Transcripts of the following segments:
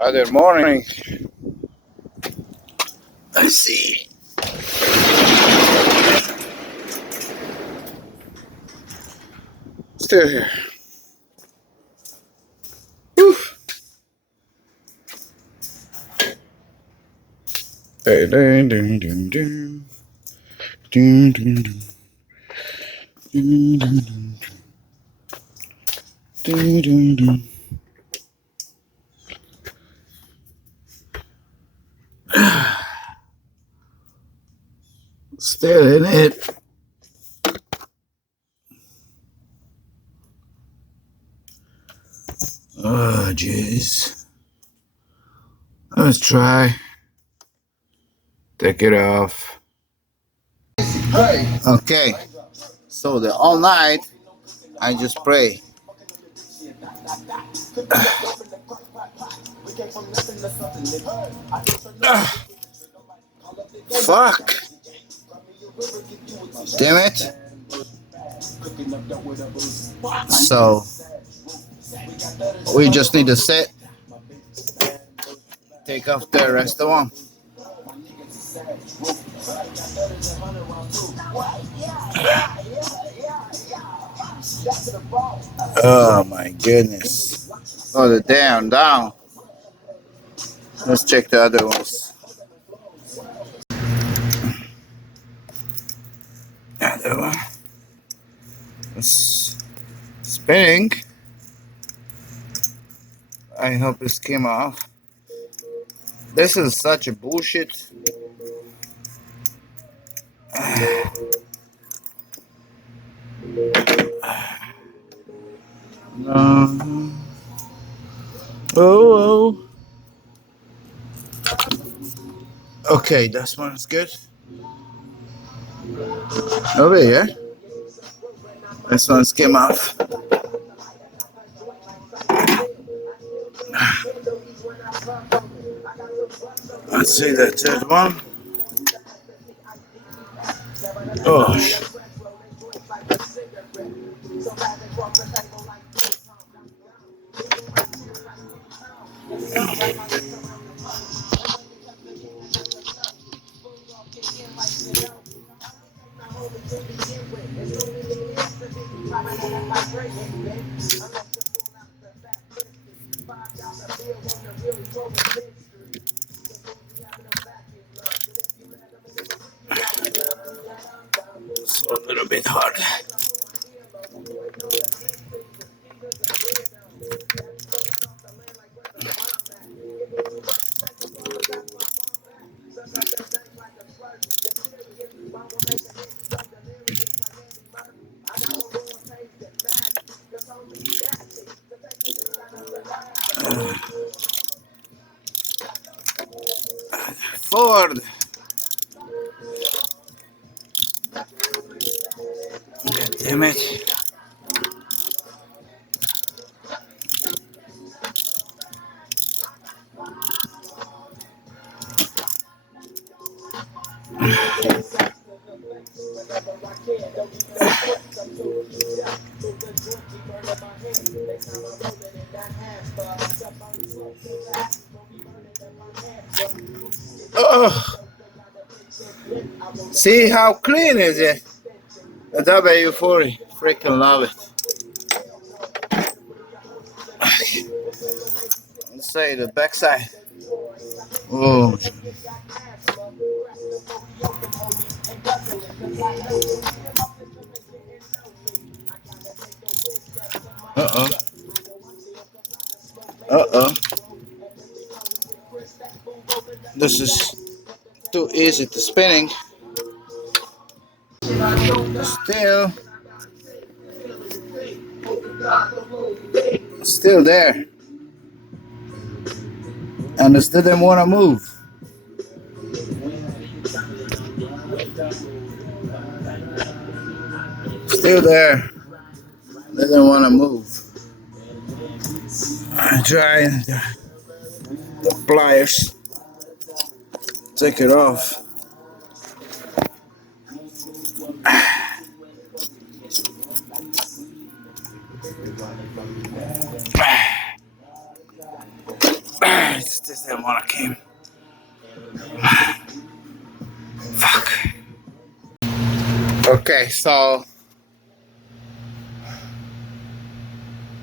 Other morning. Let's see. Still here. Whew. Dun, dun, dun, dun, dun. Dun, dun, dun. Dun, dun, dun. Dun, dun, dun. Still in it. Oh, jeez. Let's try. Take it off. Okay. So the all night I just pray. Fuck. Damn it. So we just need to sit. Take off the rest of them. Oh my goodness. Oh, the down. Let's check the other ones. Other one. It's spinning. I hope this came off. This is such a bullshit. No. Oh. Okay, this one's good. Over here. This one's came off. Let's see the third one. Oh. It's a little bit hard. Forward. God damn it. Oh. See how clean is it? The W40. Freaking love it. Let's say the backside. Oh. Uh-oh. Uh-oh. This is too easy to spinning. Still there. And it still didn't want to move. Still there. Didn't want to move. I tried the pliers. Take it off. It's This didn't want to came. Fuck. Okay, so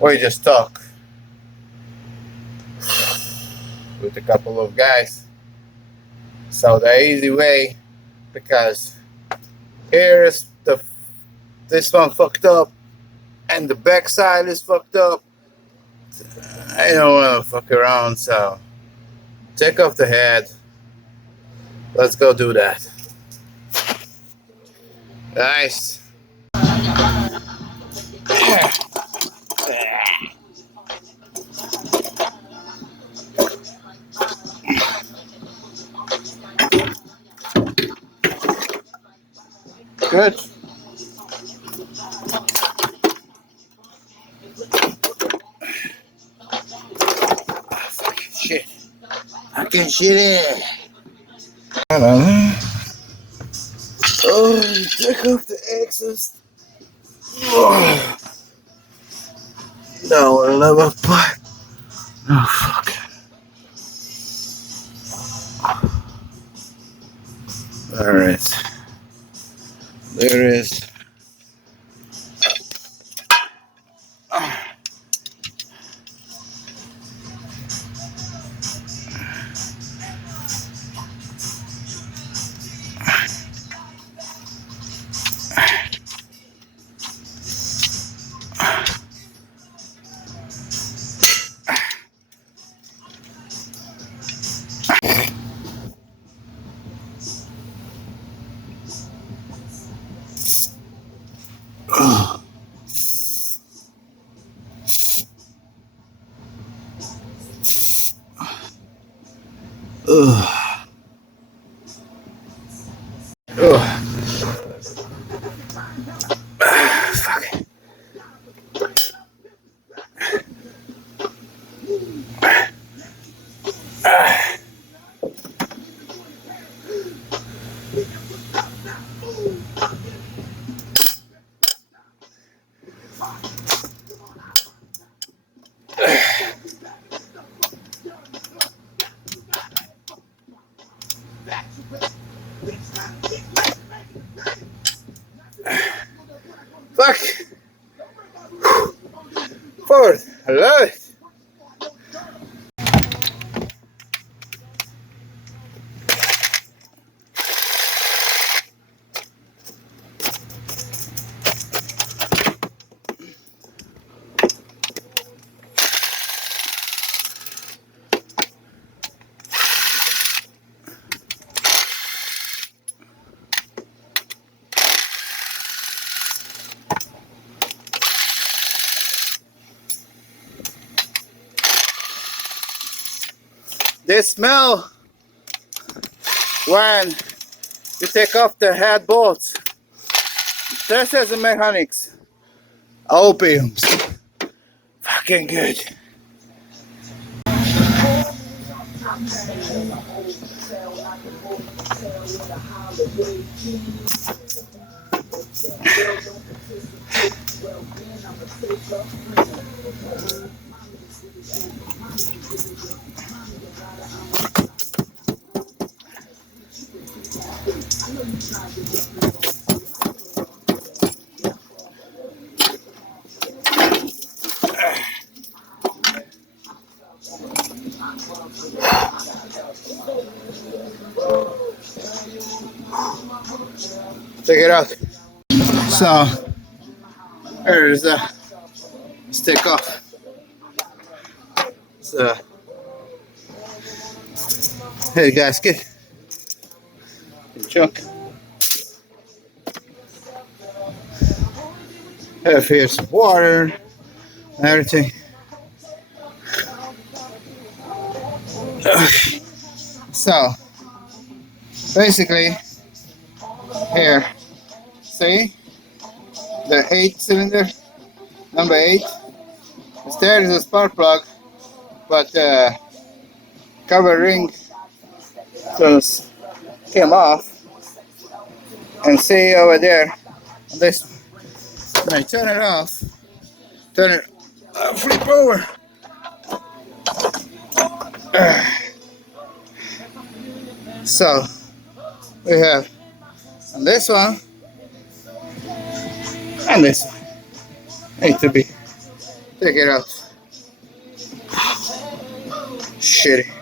we just talk with a couple of guys. So the easy way, because here's this one fucked up, and the backside is fucked up. I don't want to fuck around, so take off the head. Let's go do that. Nice. Good. Fucking shit. Fucking shit it. Oh, take off the exhaust. Oh. No, I love a part. Oh, fuck. Alright. There is. Ugh. Ugh. Fuck. Fuck. Forward. I love it. They smell when you take off the head bolts. This is the mechanics. Opiums. Fucking good. Check it out. So, there's the stick off. So, hey gasket. Chunk. Have here some water and everything. So, basically, here, see the 8 cylinder, number 8. There is a spark plug, but cover ring just came off. And see over there, this, when I turn it off, flip over. So we have this one and this one. Need to be take it out. Shitty.